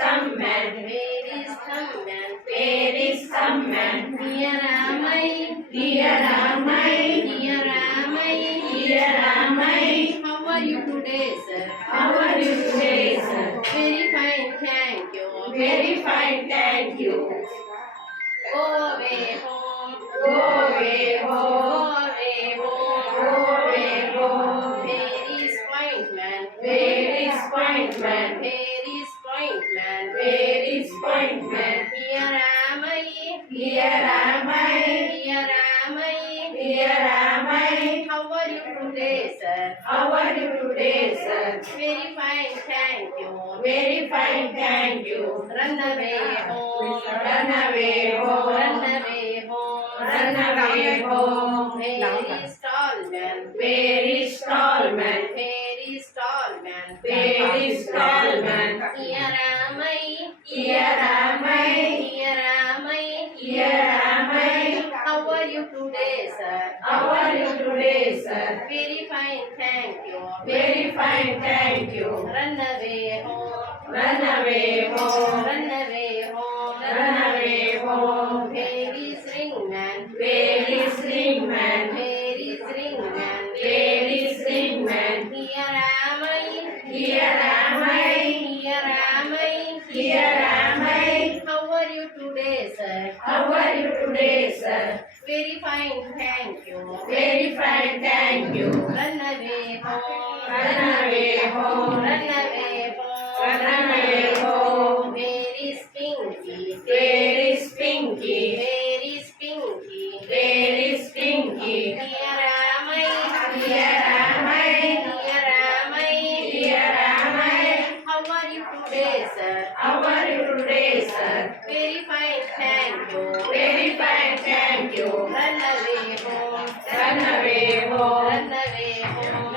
some man? Where is some man? Where is some man? Here am I. Here am I. Here am I. Here am I. How are you today, sir? How are you today, sir? Very fine, thank you. Very fine, thank you. Go away home. Go away Go home. away home. Go away home. Where is point man? Where is point man? Where is point man? Where is point man? Here am I. Here am I. Here am I. Here am I. How are you today, sir? How are you today, sir? Very fine, thank you. Very fine, thank you. Run away home. Run away home. Run away home. Run away home. Where is tall man? Where is tall man? Where is tall man? Where is tall man? Here am I. Here am I. Here am I. Here am I. How are you today, sir? How are you today, sir? Very fine, thank you. Very fine, thank you. Run away home. Run away home. Run away home. Run away home. Where is ring man? Where is ring man? Where is ring man? Where is ring man? Here am I. Here am I. Here am I. Here am I. How are you today, sir? How are you today, sir? Very fine, thank you. Very fine, thank you. Run away home. Run away home. Run away home. Run away home. Where is Pinky? Where is Pinky? Where is Pinky? Where is Pinky? Here am I. Here am I. Here am I. Here am I. How are you today, sir? How are you today, sir? Very fine, thank you. Very fine, thank you. Run away home. Run away home. Run away home.